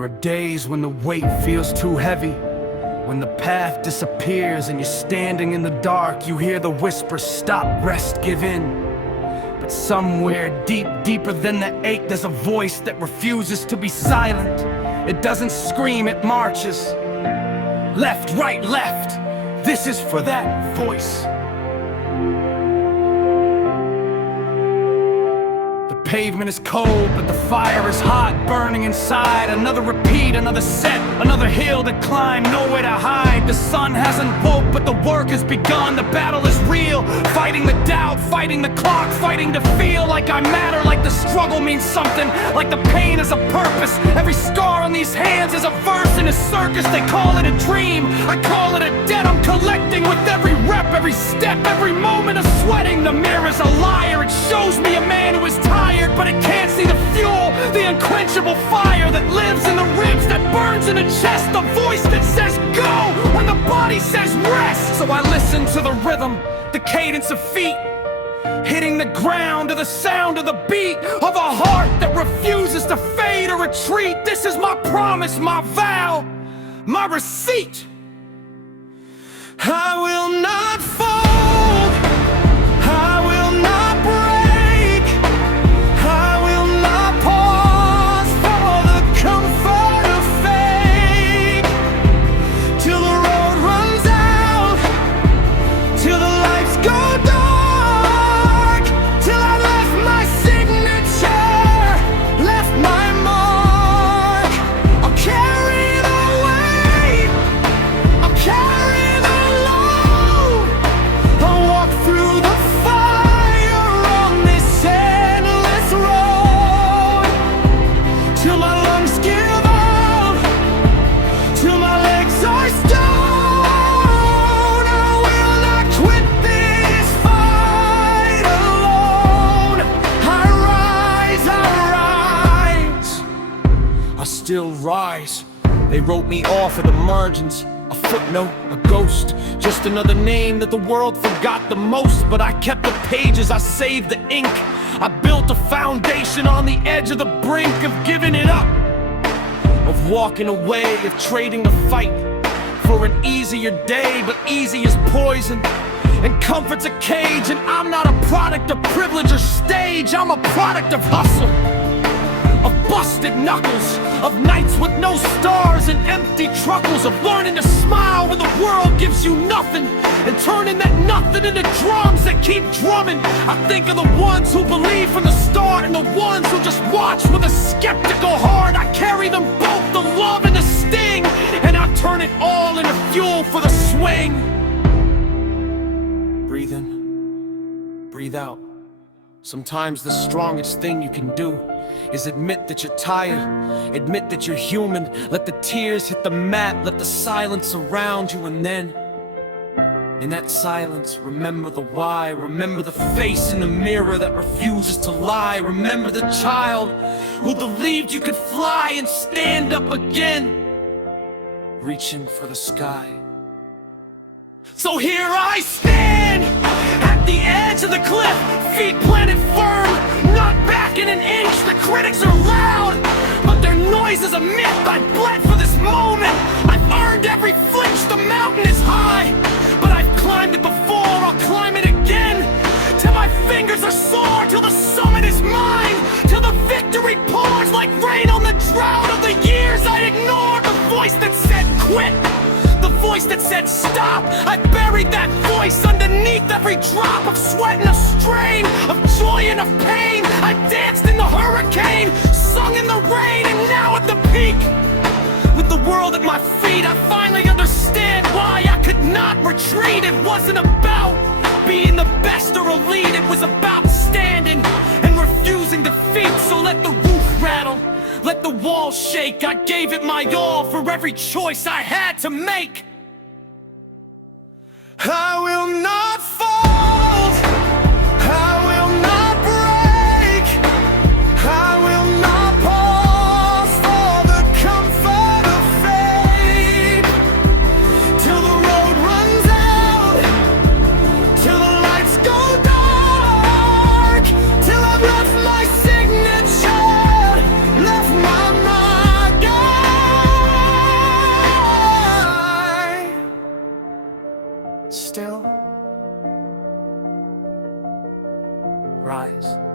There are days when the weight feels too heavy, when the path disappears and you're standing in the dark. You hear the whisper, stop, rest, give in. But somewhere deep, deeper than the ache, there's a voice that refuses to be silent. It doesn't scream, it marches. Left, right, left. This is for that voice. The pavement is cold, but the fire is hot, burning inside. Another repeat, another set, another hill to climb, nowhere to hide. The sun hasn't woke, but the work has begun. The battle is real, fighting the doubt, fighting the clock, fighting to feel like I matter, like the struggle means something, like the pain is a purpose. Every scar on these hands is a verse in a circus. They call it a dream, I call it a debt I'm collecting with every rep, every step, every moment of sweating. The mirror's a liar, it shows me a man who is tired, but it can't see the fuel, the unquenchable fire that lives in the ribs, that burns in the chest, the voice that says go when the body says rest. So I listen to the rhythm, the cadence of feet hitting the ground, to the sound of the beat of a heart that refuses to fade or retreat. This is my promise, my vow, my receipt. I will not fold, I will not break, I will not pause for the comfort of fate, till the road runs out, till the lights go dark, till I left my signature, left my mark. I'll carry the weight, I'll carry the load, I'll walk through the fire on this endless road, till my lungs give out, till my legs are stone. I will not quit this fight alone. I rise, I still rise. They wrote me off at the margins, a footnote, a ghost, just another name that the world forgot the most. But I kept the pages, I saved the ink, I built a foundation on the edge of the brink of giving it up, of walking away, of trading the fight for an easier day. But easy is poison, and comfort's a cage. And I'm not a product of privilege or stage, I'm a product of hustle, of busted knuckles, of nights with no stars and empty truckles, of learning to smile when the world gives you nothing, and turning that nothing into drums that keep drumming. I think of the ones who believe from the start, and the ones who just watch with a skeptical heart. I carry them both, the love and the sting, and I turn it all into fuel for the swing. Breathe in, breathe out. Sometimes the strongest thing you can do is admit that you're tired, admit that you're human. Let the tears hit the mat, let the silence around you, and then in that silence, remember the why. Remember the face in the mirror that refuses to lie. Remember the child who believed you could fly and stand up again, reaching for the sky. So here I stand at the edge of the cliff, feet planted firm, not backing an inch. The critics are loud, but their noise is a myth. I bled for this moment, I've earned every flinch. The mountain is high, but I've climbed it before, I'll climb it again, till my fingers are sore, till the summit is mine, till the victory pours like rain on the drought of the years I ignored. The voice that said quit, the voice that said stop, I buried that voice underneath every drop of sweat and of strain, of joy and of pain. I danced in the hurricane, sung in the rain, and now at the peak, with the world at my feet, I finally understand why I could not retreat. It wasn't about being the best or elite, it was about standing and refusing defeat. So let the roof rattle, let the walls shake. I gave it my all for every choice I had to make. I will not fold, I will not break, I will not pause for the comfort of fate, till the road runs out, till the lights go dark, till I've left my signature, left my mark. still. Rise.